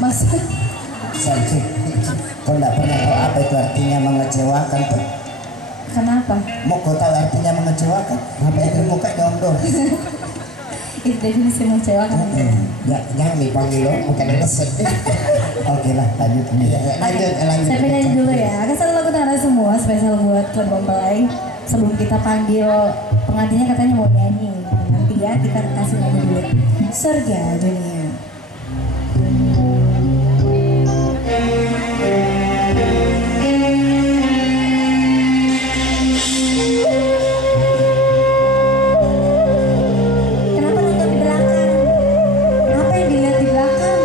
Maksud Cantik. Kau nggak pernah tahu apa itu artinya mengecewakan tuh? kenapa? Mau kau tahu artinya mengecewakan? Apa itu muka dong? Itu definisi mengecewakan. Jangan dipanggil lo, bukan leset. Oke lah, lanjut. Lanjut. Saya penyanyi dulu ya. Akan satu lagu Tara semua spesial buat Tuan Mempelai. Sebelum kita panggil pengantinnya katanya mau nyanyi. Nanti ya kita kasih lagu dulu. Surga Dunia. Kenapa nonton di belakang? Apa yang dilihat di belakang?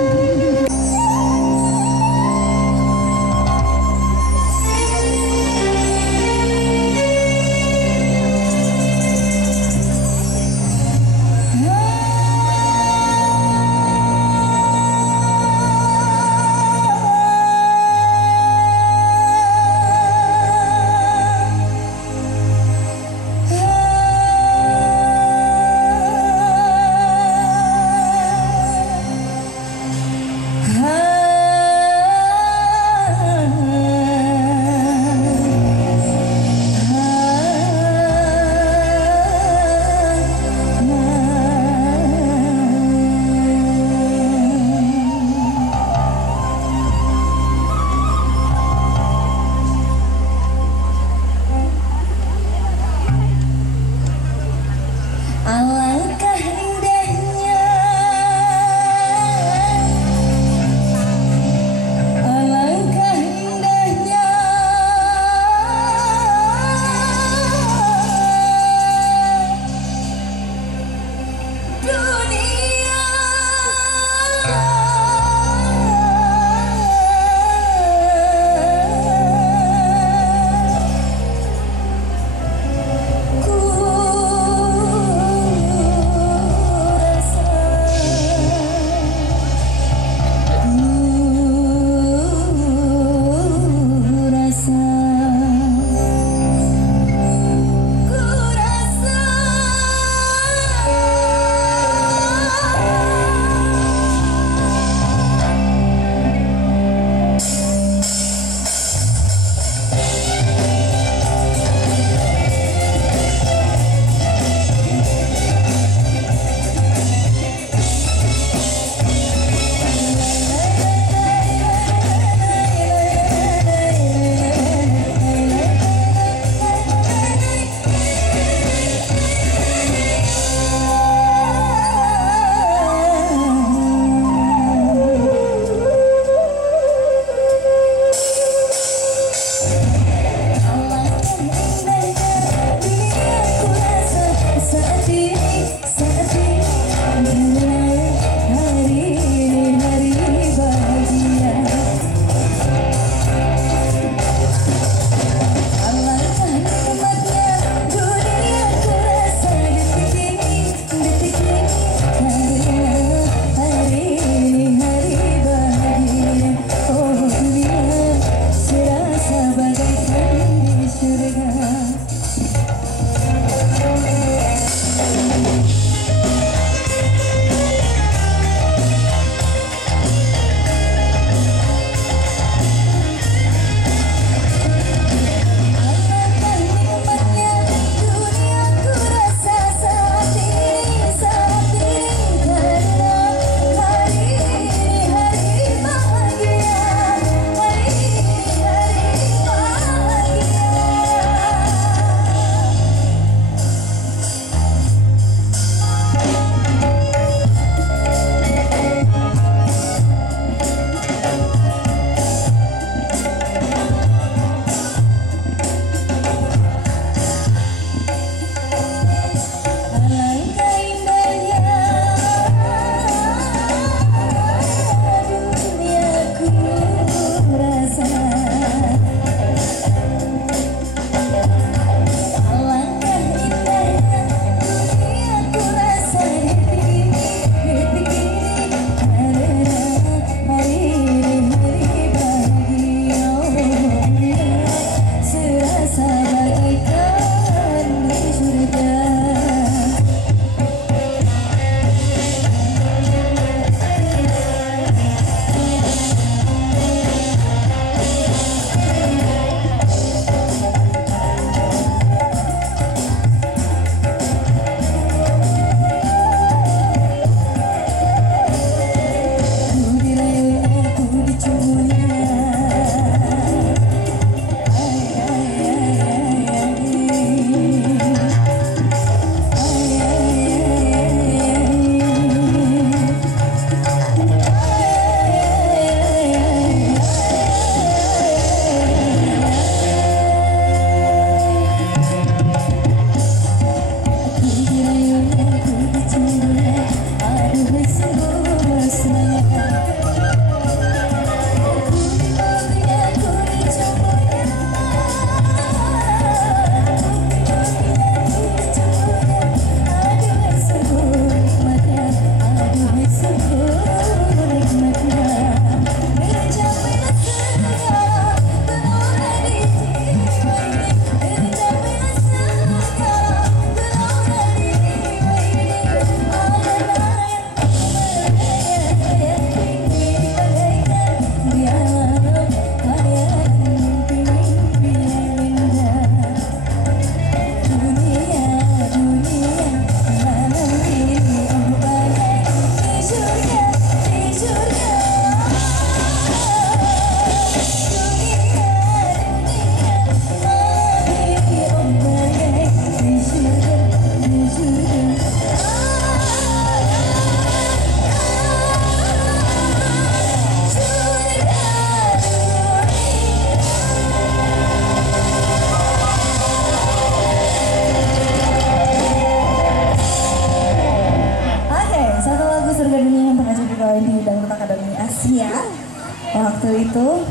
waktu itu.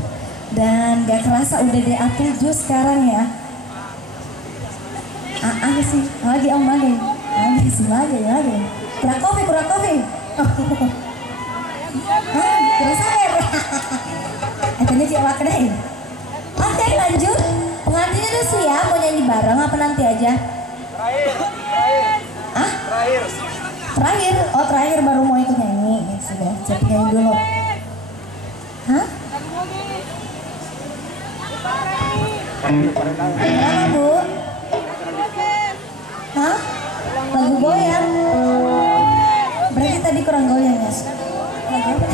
Dan gak kerasa udah DA7 sekarang ya. Sih, lagi om lagi sih lagi. Kurang kopi. Kurang sawer. Tanya dia makan. Oke lanjut. Pengantinnya udah siap mau nyanyi bareng apa nanti aja? Terakhir. Oh terakhir baru mau ikut nyanyi. Ya, sudah, siap nyanyi dulu. Hah? Kenapa bu? Hah? Lagu goyang? Berarti tadi kurang goyang ya? Lagu apa?